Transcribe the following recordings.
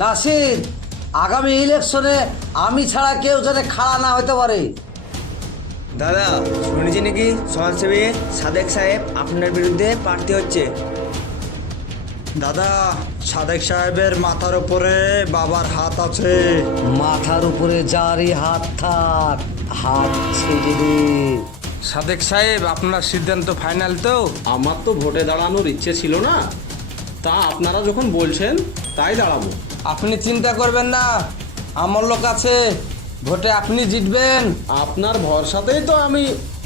নাসির, আগামী ইলেকশনে আমি ছাড়া কেউ যাতে খাড়া না হতে পারে। দাদা, শুনেছি নাকি সমাজসেবী সাদেক সাহেব আপনার বিরুদ্ধে প্রার্থী হচ্ছে। দাদা, সাদেক সাহেবের মাথার উপরে বাবার হাত আছে। মাথার উপরে যারই হাত থাক, হাত ছেড়ে দে। সাদেক সাহেব, আপনার সিদ্ধান্ত ফাইনাল তো? আমার তো ভোটে দাঁড়ানোর ইচ্ছে ছিল না, তা আপনারা যখন বলছেন তাই দাঁড়াবো। আপনি চিন্তা করবেন না, আমার লোক আছে, ভোটে আপনি জিতবেন। আপনার ভরসাতেই তো আমি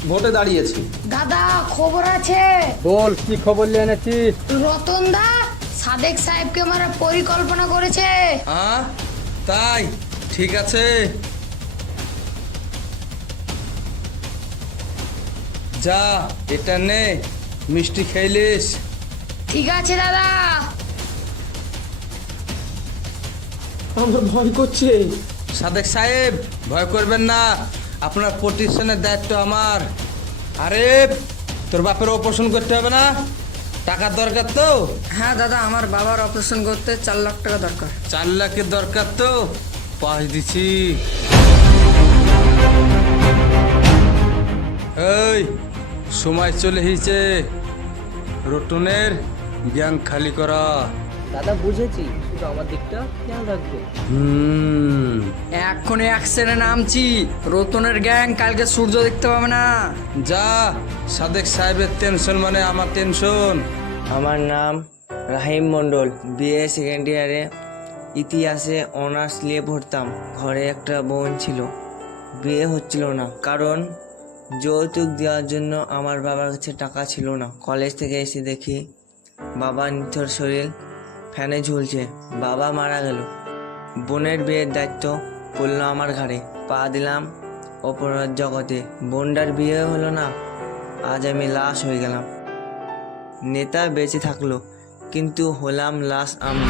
ভোটে দাঁড়িয়েছি। দাদা, খবর আছে। বল, কি খবর নিয়ে এনেছিস? রতন দা সাদেক সাহেবকে মারার পরিকল্পনা করেছে। হ্যাঁ, তাই? ঠিক আছে, যা এটা নে, মিষ্টি খাইলিস। ঠিক আছে দাদা। আমার ভয় করছে। সাদেক সাহেব, ভয় করবেন না, আপনার প্রতিষ্ঠানের দায়িত্ব আমার। আরে, তোর বাপের অপারেশন করতে হবে না? টাকার দরকার তো? হ্যাঁ দাদা, আমার বাবার অপারেশন করতে 4 লাখ টাকা দরকার। 4 লাখের দরকার তো? পাঁচ দিছি। এই, সময় চলে এসেছে রতনের গ্যাং খালি করা। দাদা বুঝেছি, শুধু আমার দিকটা খেয়াল রাখবে। এক্ষুনি অ্যাক্সিডেন্টে নামছি, রতনের গ্যাং কালকে সূর্য দেখতে পাবে না। যা, সাদেক সাহেবের টেনশন মানে আমার টেনশন। আমার নাম রাহিম মণ্ডল, বিএ সেকেন্ড ইয়ারে ইতিহাসে অনার্স নিয়ে পড়তাম। ঘরে একটা বোন ছিল, বিয়ে হচ্ছিল না, কারণ যৌতুক দেওয়ার জন্য আমার বাবার কাছে টাকা ছিল না। কলেজ থেকে এসে দেখি বাবার নিথর শরীর ফ্যানে ঝুলছে। বাবা মারা গেল, বোনের বিয়ের দায়িত্ব পড়লো আমার ঘাড়ে। পা দিলাম অপরাধ জগতে। বোনটার বিয়ে হলো না, আজ আমি লাশ হয়ে গেলাম। নেতা বেঁচে থাকলো, কিন্তু হলাম লাশ আমি।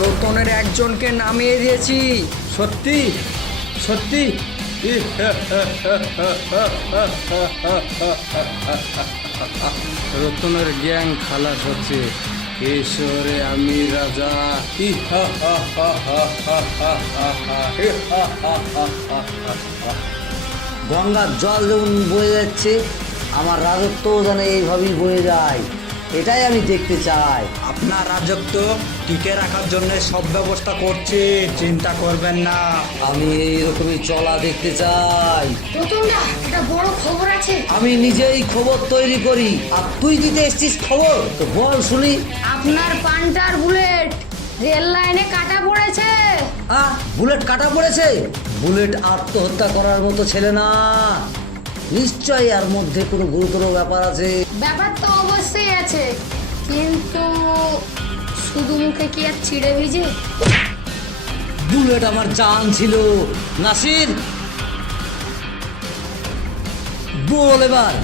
রতনের একজনকে নামিয়ে দিয়েছি। সত্যি সত্যি? রতনের গ্যাং খালাস হচ্ছে, এই শহরে আমি রাজা। গঙ্গার জল যেমন বয়ে যাচ্ছে, আমার রাজত্বও যেন এইভাবেই বয়ে যায়, এটাই আমি দেখতে চাই। আপনার রাজত্ব টিকে রাখার জন্য সব ব্যবস্থা করছি, চিন্তা করবেন না। আমি এইরকমই চলা দেখতে চাই। রতন দা, একটা বড় খবর আছে। আমি নিজেই খবর তৈরি করি, আর তুই দিতে এসছিস খবর? তো বল শুনি। আপনার পান্টার বুলেট রেল লাইনে কাটা পড়েছে। বুলেট কাটা পড়েছে? বুলেট আত্মহত্যা করার মতো ছেলে না, নিশ্চয়ই এর মধ্যে কোনো গুরুতর ব্যাপার আছে। ব্যাপার তো অবশ্যই আছে, কিন্তু শুধু মুখে কি আর ছিঁড়ে ভিজে? বুলেট আমার জান ছিল। নাসির, বল এবার।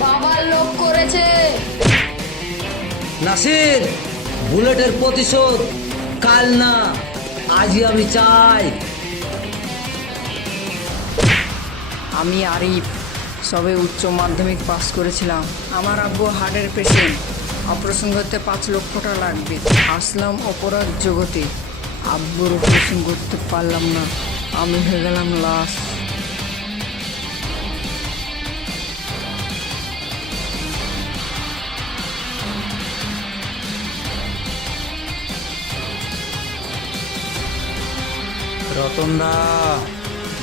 বাবার লোক করেছে। নাসির, বুলেটের প্রতিশোধ কাল না, আজই আমি চাই। আমি আরিফ, সবে উচ্চ মাধ্যমিক পাস করেছিলাম। আমার আব্বু হার্টের পেশেন্ট, অপারেশন করতে 5 লক্ষ টাকা লাগবে। আসলাম অপরাধ জগতে, আব্বুর অপারেশন করতে পারলাম না, আমি হয়ে গেলাম লাশ। রতনদা,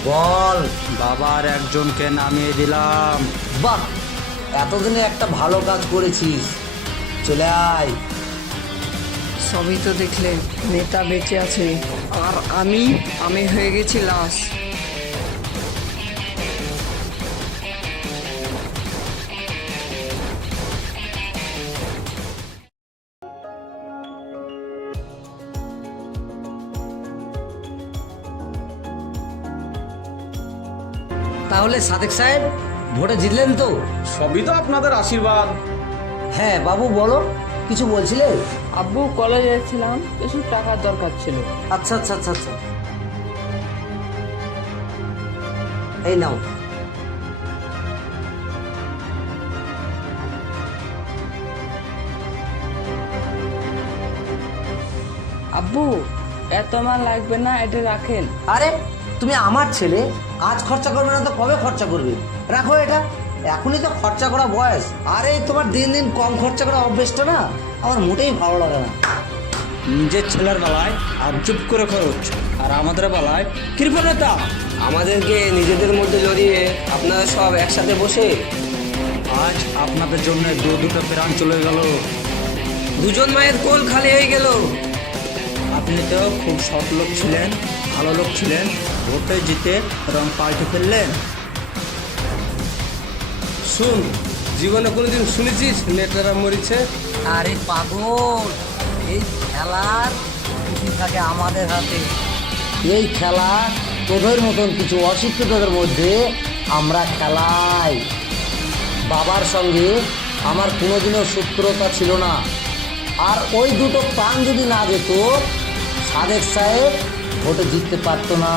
বল। বাবার একজনকে নামিয়ে দিলাম। বাহ, এতদিনে একটা ভালো কাজ করেছিস, চলে আয়। সবই তো দেখলেন, নেতা বেঁচে আছে, আর আমি হয়ে গেছি লাশ। তাহলে সাদেক সাহেব ভোটে জিতলেন তো? সবই তো আপনাদের আশীর্বাদ। হ্যাঁ বাবু বলো, কিছু বলছিলে? আব্বু কলেজে যাচ্ছিলাম, কিছু টাকার দরকার ছিল। আচ্ছা আচ্ছা আচ্ছা আচ্ছা, এই নাও। আব্বু এত আমার লাগবে না, এটা রাখেন। আরে তুমি আমার ছেলে, আজ খরচা করবে না তো কবে খরচা করবে? রাখো এটা, এখনই তো খরচা করা বয়স। আরে তোমার দিন দিন কম খরচা করা অভ্যেসটা না আমার মোটেই ভালো লাগে না। নিজের ছেলের বেলায় আবজব করে খরচ, আর আমাদের বেলায় কৃপণতা। আমাদেরকে নিজেদের মধ্যে লড়িয়ে আপনারা সব একসাথে বসে আজ আপনাদের জন্য দুটো প্রাণ চলে গেল। দুজন মায়ের কোল খালি হয়ে গেল। আপনি তো খুব সৎ লোক ছিলেন, ভালো লোক ছিলেন, ভোটে জিতে রং পাল্টে ফেললেন। শুন, জীবনে কোনোদিন শুনেছিস নেতারা মরিছে? আরে পাগল, এই খেলার কিছু থাকে আমাদের হাতে। এই খেলা তোদের মতন কিছু অশিক্ষিতদের মধ্যে আমরা খেলাই। বাবার সঙ্গে আমার কোনোদিনও শত্রুতা ছিল না, আর ওই দুটো প্রাণ যদি না যেত সাদেক সাহেব ভোটে জিততে পারতো না।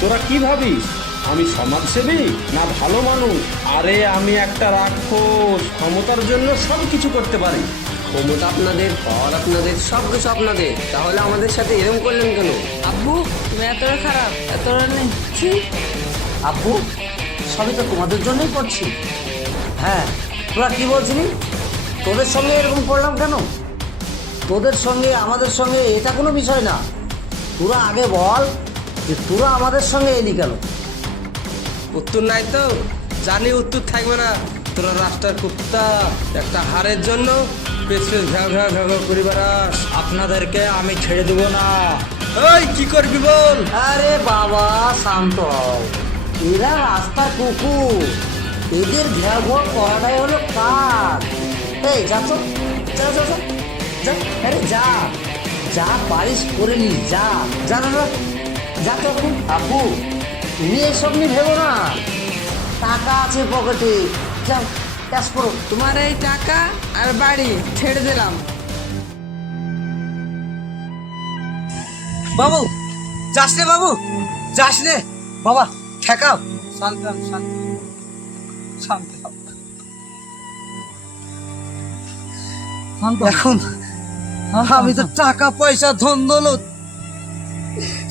তোরা কি ভাবিস আমি সমাজসেবী না ভালো মানুষ? আরে আমি একটা রাক্ষস, ক্ষমতার জন্য সব কিছু করতে পারি। ক্ষমতা আপনাদের, পাওয়ার আপনাদের, সব কিছু আপনাদের, তাহলে আমাদের সাথে এরকম করলেন কেন? আব্বু তুমি এতটা খারাপ, এতটা নেই। ছি। আব্বু সবই তো তোমাদের জন্যই করছি। হ্যাঁ, তোরা কি বলছিলি? তোদের সঙ্গে এরকম করলাম কেন? তোদের সঙ্গে আমাদের সঙ্গে এটা কোনো বিষয় না। তোরা আগে বল যে তোরা আমাদের সঙ্গে এলি কেন? উত্তর নাই তো? জানি উত্তর থাকবে না। তোরা রাস্তার কুত্তা, একটা হারের জন্য পেছনে ঘ্যাও ঘ্যাও ঘ্যাও ঘ্যাও করে বেড়াস। আপনাদেরকে আমি ছেড়ে দেবো না। এই কি করবি বল? আরে বাবা শান্ত হও, এরা রাস্তার কুকুর, এদের ঘের ঘর করাটাই হলো কাজ। এই যা তো, যা যা যা যা, আরে যা যা পারিস করে নিস, যা যা যা যা তো। আপু তুমি এইসব নিয়ে ভেবো না, টাকা আছে পকেটে, যাও ক্যাশ করো। তোমার এই টাকা আর বাড়ি ছেড়ে দিলাম। বাবু যাস রে, বাবু যাস রে, বাবা ঠেকাও। শান্ত শান্ত শান্ত। এখন আমি তো টাকা পয়সা ধন দৌলত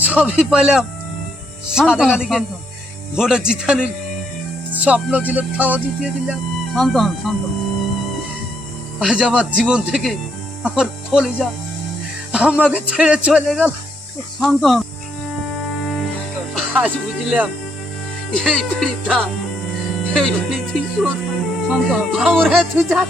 সবই পাইলাম, সাদেক আলীকে ভোটে জিতানির স্বপ্ন ছিল, তাও জিতিয়ে দিলাম। আজ আমার জীবন থেকে আমার কলিজা আমাকে ছেড়ে চলে গেল। আজ বুঝলাম এই পিড়িতা, এই পিড়িতি শোধ। তুই যা।